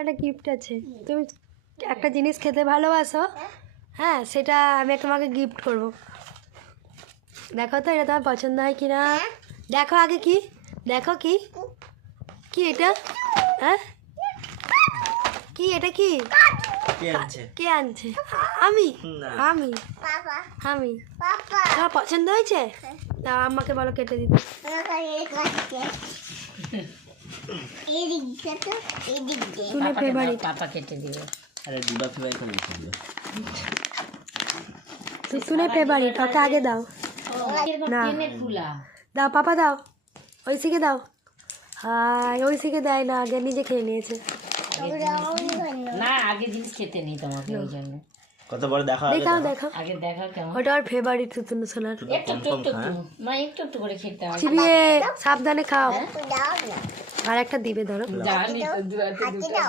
একটা গিফট আছে। তুমি একটা জিনিস খেতে ভালোবাসো, হ্যাঁ, সেটা আমি তোমাকে গিফট করব। দেখো তো এটা তোমার পছন্দ হয় কি না। দেখো আগে কি, দেখো কি কি এটা, হ্যাঁ কি এটা, কি কে আনছে? আমি আমি আমি তোমার পছন্দ হয়েছে? তা আমাকে বলো কেটে দিতে। শুনে ফেভারিট পাপা কেটে দিবে। আরে দুটা ফেভারিট করে দিবে। তুই শুনে ফেভারিট, ওকে আগে দাও। না দাও, পাপা দাও, ঐশীকে দাও। হাই, ঐশীকে দেয় না, আগে নিজে খেয়ে নিয়েছে। না আগে জিনিস খেতে নেই তোমাকে, ওই জন্য। কত বড় দেখা দেখাও দেখাও, আগে দেখাও কেমন। ওটা ওর ফেভারিট তুতুনু সোনার। একটু মা একটু করে খেতে হবে। চিবিয়ে সাবধানে খাও। আর একটা দিবে, ধরো। জানি তো,